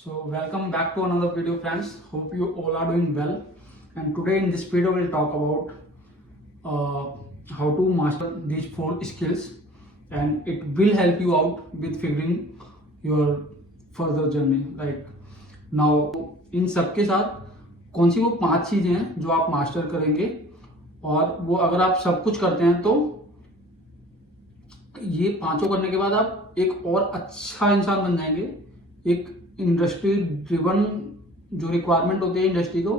So welcome back to another video, friends. Hope you all are doing well. And today in this video we'll talk about how to master these 4 skills, and it will help you out with figuring your further journey. Like now, इन सबके साथ कौन सी वो 5 चीजें हैं जो आप master करेंगे, और वो अगर आप सब कुछ करते हैं तो ये पांचों करने के बाद आप एक और अच्छा इंसान बन जाएंगे। एक इंडस्ट्री ड्रिवन जो रिक्वायरमेंट होती है इंडस्ट्री को,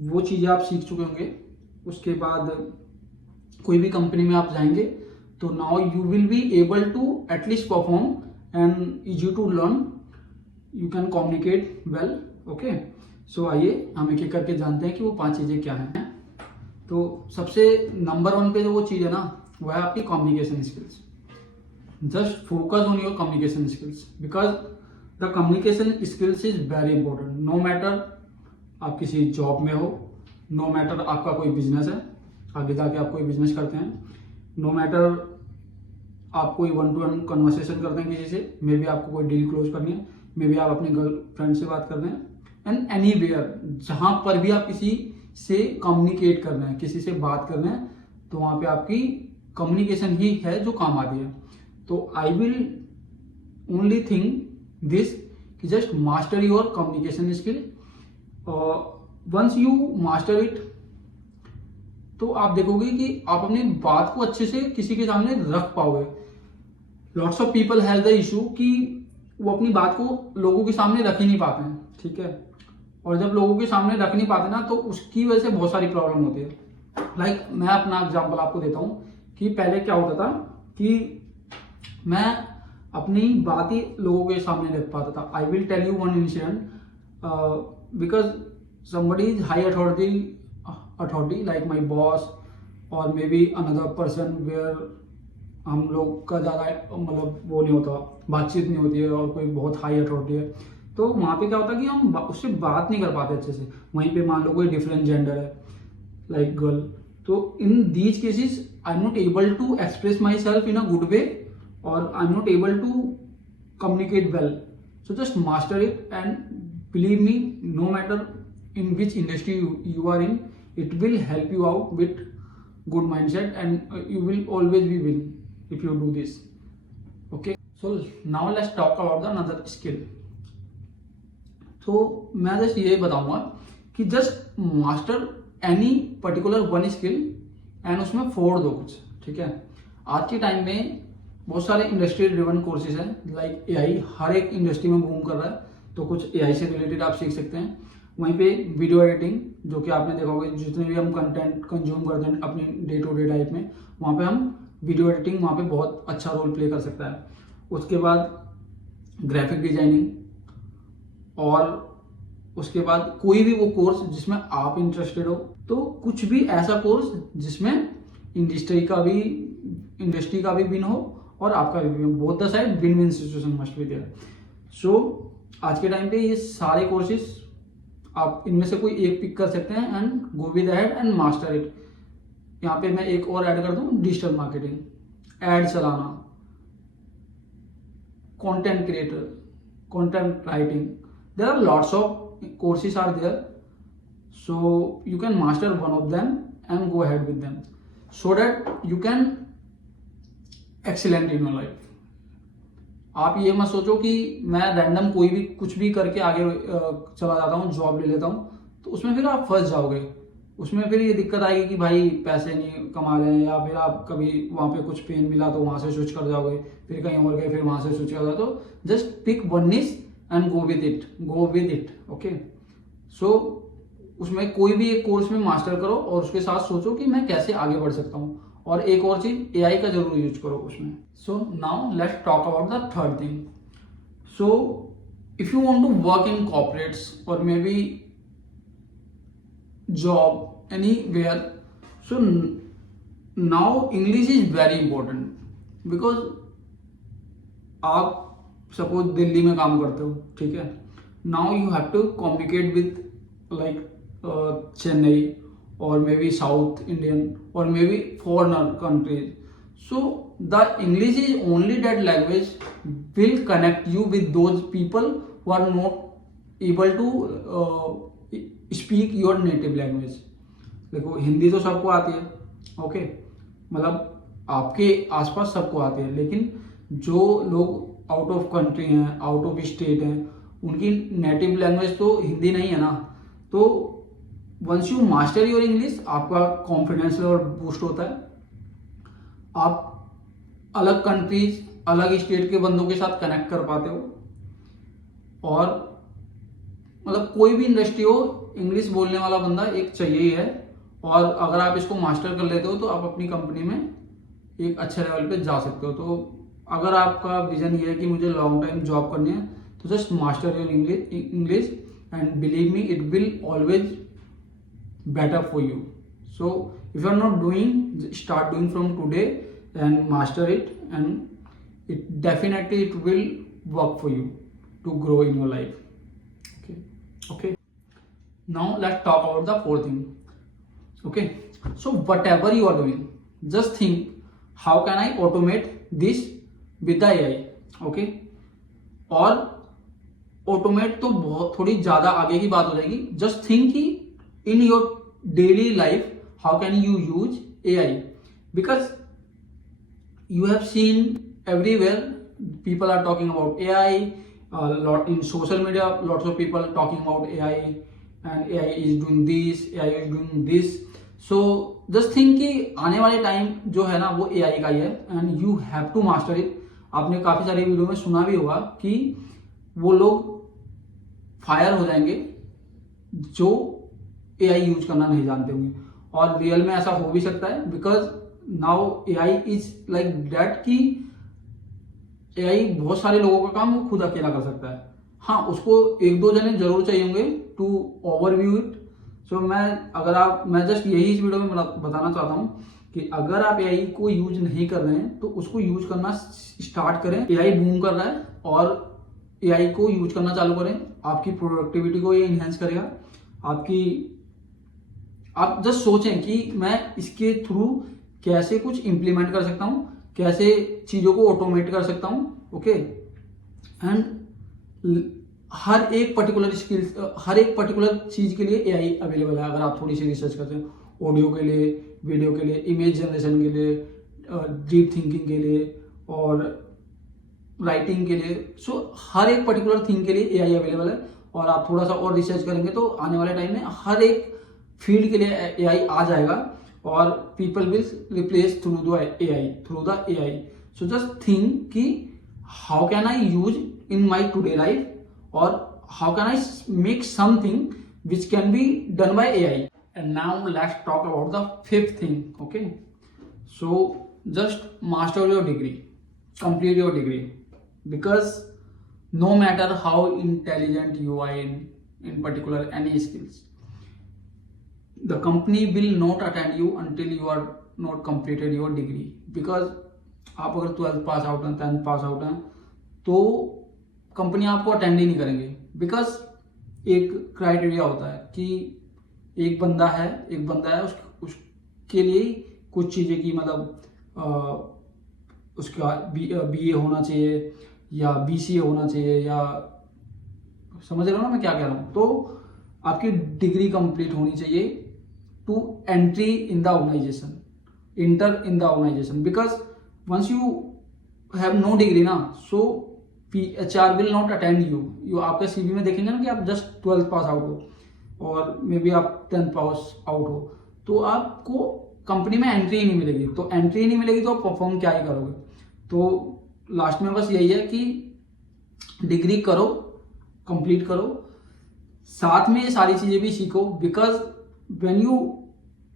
वो चीज़ें आप सीख चुके होंगे। उसके बाद कोई भी कंपनी में आप जाएंगे तो now you will be able to at least perform and easy to learn, you can communicate well. Okay, so आइए हम एक एक करके जानते हैं कि वो 5 चीज़ें क्या हैं। तो सबसे नंबर 1 पे जो वो चीज़ है ना, वो है आपकी communication skills. Just focus on your communication skills, because the communication skills is very important. No matter आप किसी जॉब में हो, नो मैटर आपका कोई बिजनेस है, आगे जाके आप कोई बिजनेस करते हैं, नो मैटर आप कोई 1-to-1 कन्वर्सेशन करते हैं किसी से, मे बी आपको कोई डील क्लोज करनी है, मे बी आप अपनी गर्लफ्रेंड से बात कर रहे हैं, एंड एनी वेयर जहां पर भी आप किसी से कम्युनिकेट कर रहे हैं, किसी से बात कर रहे हैं, तो वहां पे आपकी कम्युनिकेशन ही है जो काम आती है। तो I will only think this कि just master your communication skill. Once you master it, तो आप देखोगे कि आप अपनी बात को अच्छे से किसी के सामने रख पाओगे। Lots of people have the issue कि वो अपनी बात को लोगों के सामने रख ही नहीं पाते हैं, ठीक है। और जब लोगों के सामने रख नहीं पाते ना, तो उसकी वजह से बहुत सारी प्रॉब्लम होती है। लाइक मैं अपना एग्जांपल आपको देता हूँ कि पहले क्या होता था कि मैं अपनी बात ही लोगों के सामने रख पाता था। I will tell you one incident, because somebody is high authority like my boss और may be another person where हम लोग का ज़्यादा मतलब वो नहीं होता, बातचीत नहीं होती है, और कोई बहुत हाई अथॉरिटी है, तो वहाँ पे क्या होता है कि हम उससे बात नहीं कर पाते अच्छे से। वहीं पे मान लो कोई डिफरेंट जेंडर है लाइक गर्ल, तो in these cases I am not able to express myself in a good way, or I'm not able to communicate well. So just master it, and believe me, no matter in which industry you are in, it will help you out with good mindset, and you will always be win if you do this. Okay, so now let's talk about the another skill. तो मैं just ये बताऊंगा कि just master any particular one skill and उसमें फोड़ दो कुछ, ठीक है। आज के टाइम में बहुत सारे इंडस्ट्री ड्रिवन कोर्सेज हैं, लाइक एआई हर एक इंडस्ट्री में बूम कर रहा है, तो कुछ एआई से रिलेटेड आप सीख सकते हैं। वहीं पे वीडियो एडिटिंग, जो कि आपने देखा होगा, जितने भी हम कंटेंट कंज्यूम करते हैं अपनी डे टू डे लाइफ में, वहाँ पे हम वीडियो एडिटिंग वहाँ पे बहुत अच्छा रोल प्ले कर सकता है। उसके बाद ग्राफिक डिजाइनिंग, और उसके बाद कोई भी वो कोर्स जिसमें आप इंटरेस्टेड हो, तो कुछ भी ऐसा कोर्स जिसमें इंडस्ट्री का भी विन हो और आपका भी win, both the side win win situation must be there. So आज के टाइम पे ये सारे कोर्सेज आप इनमें से कोई एक पिक कर सकते हैं and go with head and master it. यहाँ पे मैं एक और ऐड कर दूं, डिजिटल मार्केटिंग, एड चलाना, content creator, content writing, there are lots of courses are there, so you can master one of them and go ahead with them so that you can excellent in your life. आप ये मत सोचो कि मैं random कोई भी कुछ भी करके आगे चला जाता हूँ, जॉब ले लेता हूँ, तो उसमें फिर आप फंस जाओगे। उसमें फिर ये दिक्कत आएगी कि भाई पैसे नहीं कमा रहे हैं, या फिर आप कभी वहाँ पे कुछ पेन मिला तो वहाँ से स्विच कर जाओगे, फिर कहीं और गए फिर वहाँ से स्विच कर जाओगे। तो just pick one niche and go with it. Okay, so उसमें कोई भी एक कोर्स में मास्टर करो और उसके साथ सोचो कि मैं कैसे आगे बढ़ सकता हूँ। और एक और चीज, एआई का जरूर यूज करो उसमें। So now let's talk about the third thing. So if you want to work in corporates और may be job anywhere, so now English is very important, because आप सपोज दिल्ली में काम करते हो, ठीक है, now you have to communicate with like Chennai or maybe South Indian or maybe foreigner countries. So the English is only that language will connect you with those people who are not able to speak your native language. देखो हिंदी तो सबको आती है, okay, मतलब आपके आसपास सबको आती है, लेकिन जो लोग आउट ऑफ कंट्री हैं, आउट ऑफ स्टेट हैं, उनकी नेटिव लैंग्वेज तो हिंदी नहीं है ना। तो once you master your English, आपका कॉन्फिडेंस लेवल बूस्ट होता है, आप अलग कंट्रीज, अलग स्टेट के बंदों के साथ कनेक्ट कर पाते हो, और मतलब कोई भी इंडस्ट्री हो, इंग्लिश बोलने वाला बंदा एक चाहिए ही है। और अगर आप इसको मास्टर कर लेते हो तो आप अपनी कंपनी में एक अच्छे लेवल पे जा सकते हो। तो अगर आपका विजन ये है कि मुझे लॉन्ग टाइम जॉब करनी है, तो just master your English and believe me, it will always better for you. So if you are not doing, start doing from today and master it, and it definitely it will work for you to grow in your life. Okay, now let's talk about the fourth thing. Okay, so whatever you are doing, just think how can I automate this with the AI. Okay, और automate तो बहुत थोड़ी ज्यादा आगे की बात हो जाएगी। जस्ट थिंक कि in your daily life how can you use AI, because you have seen everywhere people are talking about AI, lot in social media, lots of people talking about AI, and AI is doing this, AI is doing this. So just think कि आने वाले time जो है ना वो AI का ही है, and you have to master it. आपने काफी सारी वीडियो में सुना भी होगा कि वो लोग फायर हो जाएंगे जो AI यूज करना नहीं जानते होंगे, और रियल में ऐसा हो भी सकता है, because now AI is like that कि AI बहुत सारे लोगों का काम वो खुद अकेला कर सकता है। हाँ, उसको एक दो जने जरूर चाहिए होंगे टू ओवरव्यू इट। सो मैं जस्ट यही इस वीडियो में बताना चाहता हूँ कि अगर आप AI को यूज नहीं कर रहे हैं तो उसको यूज करना स्टार्ट करें। AI बूम कर रहा है, और AI को यूज करना चालू करें। आपकी प्रोडक्टिविटी को ये इनहेंस करेगा। आप जस्ट सोचें कि मैं इसके थ्रू कैसे कुछ इंप्लीमेंट कर सकता हूं, कैसे चीजों को ऑटोमेट कर सकता हूं। ओके, एंड हर एक पर्टिकुलर चीज के लिए AI अवेलेबल है। अगर आप थोड़ी सी रिसर्च करते हैं, ऑडियो के लिए, वीडियो के लिए, इमेज जनरेशन के लिए, डीप थिंकिंग के लिए, और राइटिंग के लिए, सो हर एक पर्टिकुलर थिंग के लिए AI अवेलेबल है। और आप थोड़ा सा और रिसर्च करेंगे तो आने वाले टाइम में हर एक फील्ड के लिए AI आ जाएगा, और people will replace through the AI। So just think कि how can I use in my today life, और how can I make something which can be done by AI. And now let's talk about the fifth thing. Okay, so just master your degree, complete your degree, because no matter how intelligent you are in particular any skills, the company will not attend you until you are not completed your degree. Because आप अगर 12th pass out हैं, 10th pass out हैं, तो company आपको attend ही नहीं करेंगे। Because एक criteria होता है कि एक बंदा है उसके लिए कुछ चीज़ें की, मतलब उसका BA होना चाहिए या BCA होना चाहिए, या समझ रहे हो ना मैं क्या कह रहा हूँ। तो आपकी डिग्री कंप्लीट होनी चाहिए to entry in the organisation, enter in the organisation. Because once you have no degree ना, so HR will not attend you. आपके CV में देखेंगे ना कि आप जस्ट 12th पास आउट हो, और मे बी आप 10th पास आउट हो, तो आपको कंपनी में एंट्री ही नहीं मिलेगी। तो एंट्री ही नहीं मिलेगी तो आप परफॉर्म क्या ही करोगे। तो लास्ट में बस यही है कि डिग्री करो, कंप्लीट करो, साथ में ये सारी चीजें भी सीखो। Because when you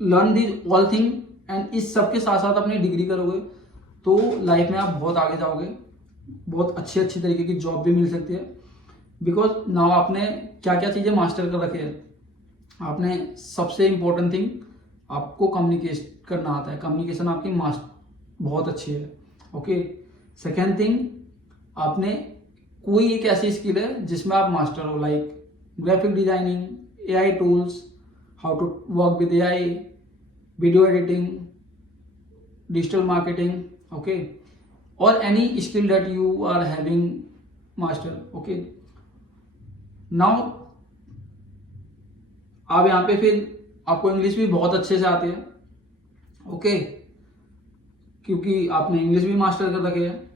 learn this all thing and इस सब के साथ साथ अपनी डिग्री करोगे, तो लाइफ में आप बहुत आगे जाओगे, बहुत अच्छी तरीके की जॉब भी मिल सकती है। बिकॉज नाउ आपने क्या क्या चीजें मास्टर कर रखी है। आपने सबसे इंपॉर्टेंट थिंग, आपको कम्युनिकेट करना आता है, कम्युनिकेशन आपकी बहुत अच्छी है। ओके, सेकेंड थिंग, आपने कोई एक ऐसी स्किल है जिसमें आप मास्टर हो, like graphic designing, AI tools, how to work with AI, video editing, digital marketing, okay, और any skill that you are having master. Okay, now आप यहाँ पे फिर आपको इंग्लिश भी बहुत अच्छे से आती है, ओके, क्योंकि आपने इंग्लिश भी मास्टर कर रखी है।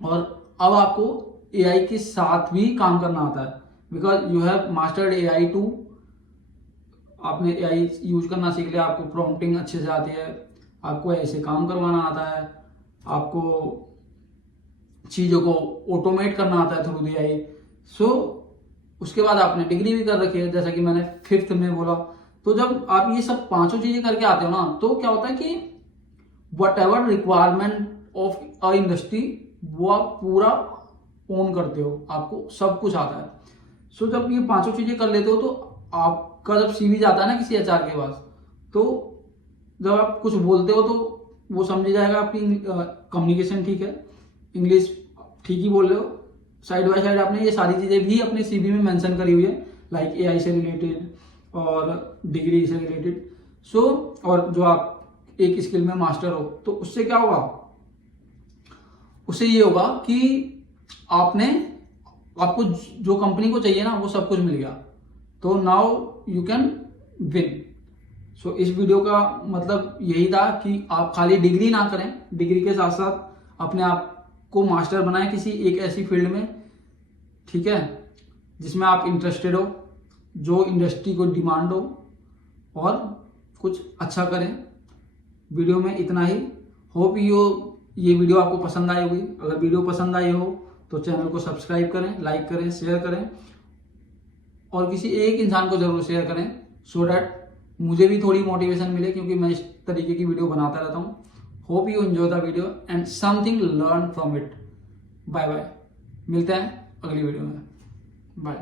और अब आपको एआई के साथ भी काम करना आता है, because you have mastered AI too. आपने एआई यूज करना सीख लिया, आपको प्रॉम्प्टिंग अच्छे से आती है, आपको ऐसे काम करवाना आता है, आपको चीज़ों को ऑटोमेट करना आता है थ्रू एआई। सो उसके बाद आपने डिग्री भी कर रखी है, जैसा कि मैंने 5th में बोला। तो जब आप ये सब पांचों चीजें करके आते हो ना, तो क्या होता है कि what ever requirement of a industry वो आप पूरा ओन करते हो, आपको सब कुछ आता है। सो जब ये पांचों चीजें कर लेते हो तो आपका जब सीवी जाता है ना किसी एचआर के पास, तो जब आप कुछ बोलते हो तो वो समझ जाएगा आपकी कम्युनिकेशन ठीक है, इंग्लिश ठीक ही बोल रहे हो। साइड बाय साइड आपने ये सारी चीजें भी अपने सीवी में मेंशन करी हुई है, लाइक एआई से रिलेटेड और डिग्री से रिलेटेड। सो और जो आप एक स्किल में मास्टर हो, तो उससे क्या होगा, उससे ये होगा कि आपको जो कंपनी को चाहिए ना वो सब कुछ मिल गया, तो नाउ यू कैन विन। सो इस वीडियो का मतलब यही था कि आप खाली डिग्री ना करें, डिग्री के साथ साथ अपने आप को मास्टर बनाएं किसी एक ऐसी फील्ड में, ठीक है, जिसमें आप इंटरेस्टेड हो, जो इंडस्ट्री को डिमांड हो, और कुछ अच्छा करें। वीडियो में इतना ही। होप ये वीडियो आपको पसंद आई होगी। अगर वीडियो पसंद आई हो तो चैनल को सब्सक्राइब करें, लाइक करें, शेयर करें, और किसी एक इंसान को जरूर शेयर करें, सो डैट मुझे भी थोड़ी मोटिवेशन मिले, क्योंकि मैं इस तरीके की वीडियो बनाता रहता हूँ। Hope you enjoy the video and something learn from it. Bye bye, मिलते हैं अगली वीडियो में, बाय।